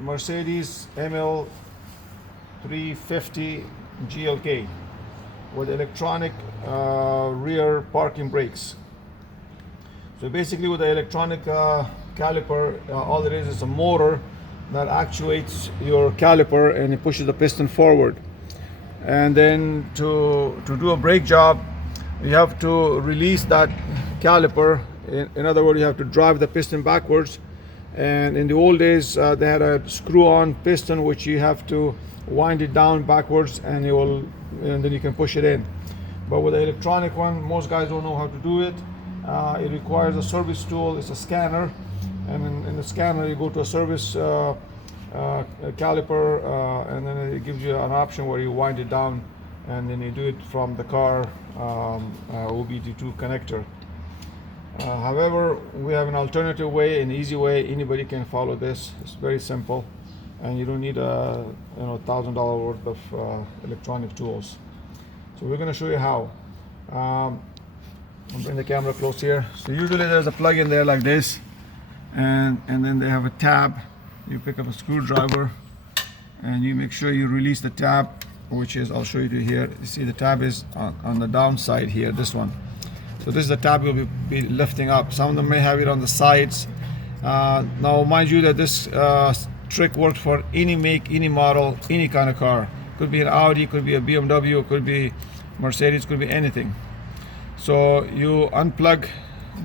Mercedes ML 350 GLK with electronic rear parking brakes. So basically with the electronic caliper, all it is a motor that actuates your caliper and it pushes the piston forward. And then to do a brake job, you have to release that caliper. In other words, you have to drive the piston backwards. And in the old days, they had a screw-on piston which you have to wind it down backwards, and then you can push it in. But with the electronic one, most guys don't know how to do it. It requires a service tool. It's a scanner, and in the scanner you go to a service caliper, and then it gives you an option where you wind it down, and then you do it from the car OBD2 connector. However, we have an alternative way, an easy way. Anybody can follow this. It's very simple, and you don't need a $1,000 worth of electronic tools. So we're going to show you how. I'll bring the camera close here. So usually there's a plug in there like this, and then they have a tab. You pick up a screwdriver, and you make sure you release the tab, which is, I'll show you here. You see the tab is on the downside here, this one. So this is the tab we'll be lifting up. Some of them may have it on the sides. Now mind you that this trick works for any make, any model, any kind of car. Could be an Audi, could be a BMW, could be Mercedes, could be anything. So you unplug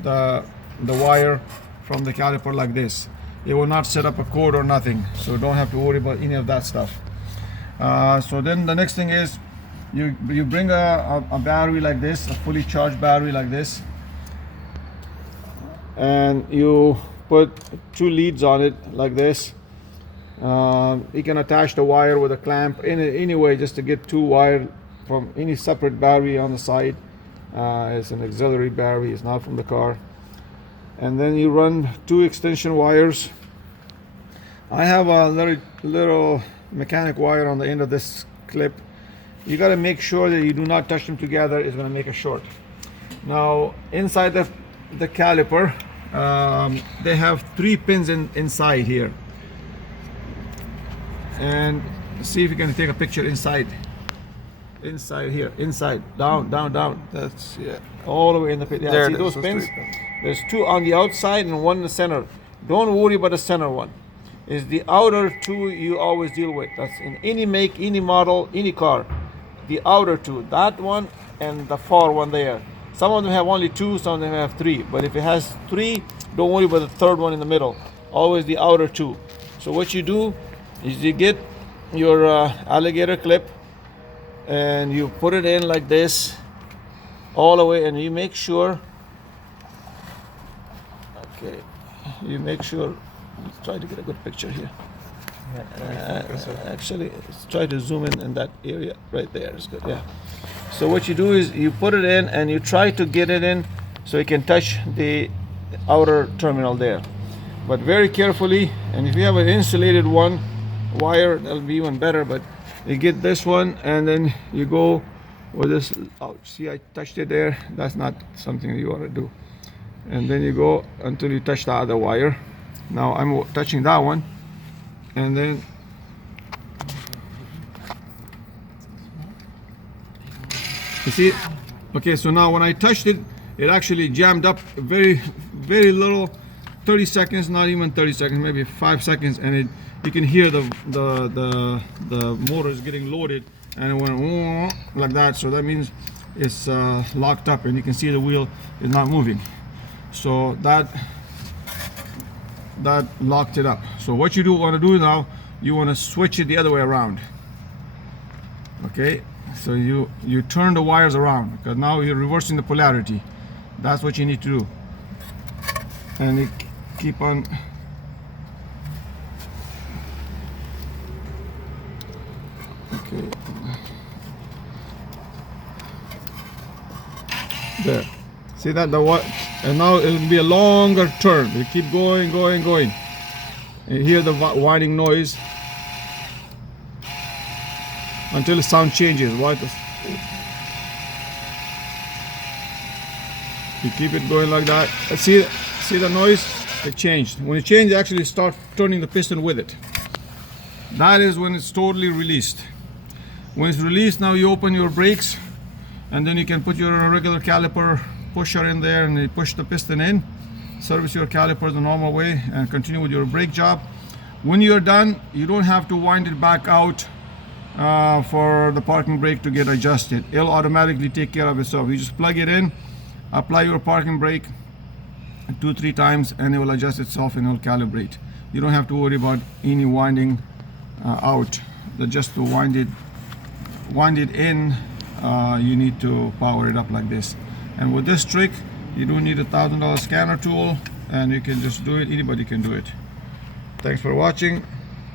the wire from the caliper like this. It will not set up a cord or nothing, so don't have to worry about any of that stuff. So then the next thing is you bring a battery like this, a fully charged battery like this, and you put two leads on it like this. You can attach the wire with a clamp any way, just to get two wire from any separate battery on the side. It's an auxiliary battery, it's not from the car. And then you run two extension wires. I have a little mechanic wire on the end of this clip. You got to make sure that you do not touch them together. It's going to make a short. Now inside the caliper, they have three pins inside here, and see if you can take a picture inside here, down. That's, yeah, all the way in the pin. Yeah, there, see those pins? pins? There's two on the outside and one in the center. Don't worry about the center one. It's the outer two you always deal with. That's in any make, any model, any car. The outer two, that one and the far one there. Some of them have only two, some of them have three. But if it has three, don't worry about the third one in the middle. Always the outer two. So what you do is you get your alligator clip and you put it in like this all the way, and you make sure, okay, you make sure, let's try to get a good picture here. Actually, let's try to zoom in that area right there. It's good. Yeah. So what you do is you put it in and you try to get it in so you can touch the outer terminal there, but very carefully. And if you have an insulated wire, that'll be even better. But you get this one, and then you go with this. Oh, see, I touched it there. That's not something you want to do. And then you go until you touch the other wire. Now I'm touching that one. And then you see, okay, so now when I touched it, it actually jammed up very very little, 30 seconds, not even 30 seconds, maybe 5 seconds, and you can hear the motor is getting loaded, and it went like that. So that means it's locked up, and you can see the wheel is not moving. So that locked it up. So what you want to do now, you want to switch it the other way around. Okay, so you turn the wires around, because now you're reversing the polarity. That's what you need to do, and you keep on. Okay, there. See that and now it will be a longer turn. You keep going. And hear the whining noise until the sound changes. You keep it going like that. See the noise? it changed. When it changed, actually start turning the piston with it. That is when it's totally released. When it's released, now you open your brakes, and then you can put your regular caliper pusher in there, and you push the piston in, service your caliper the normal way, and continue with your brake job. When you're done, you don't have to wind it back out for the parking brake to get adjusted. It'll automatically take care of itself. You just plug it in, apply your parking brake 2-3 times, and it will adjust itself and it will calibrate. You don't have to worry about any winding out. Just to wind it in, you need to power it up like this. And with this trick, you don't need a $1,000 scanner tool, and you can just do it. Anybody can do it. Thanks for watching.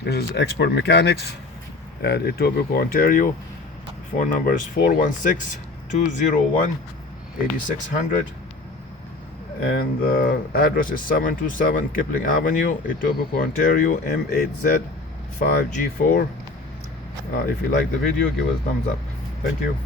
This is Expert Mechanics at Etobicoke, Ontario. Phone number is 416-201-8600, and the address is 727 Kipling Avenue, Etobicoke, Ontario, M8Z5G4. If you like the video, give us a thumbs up. Thank you.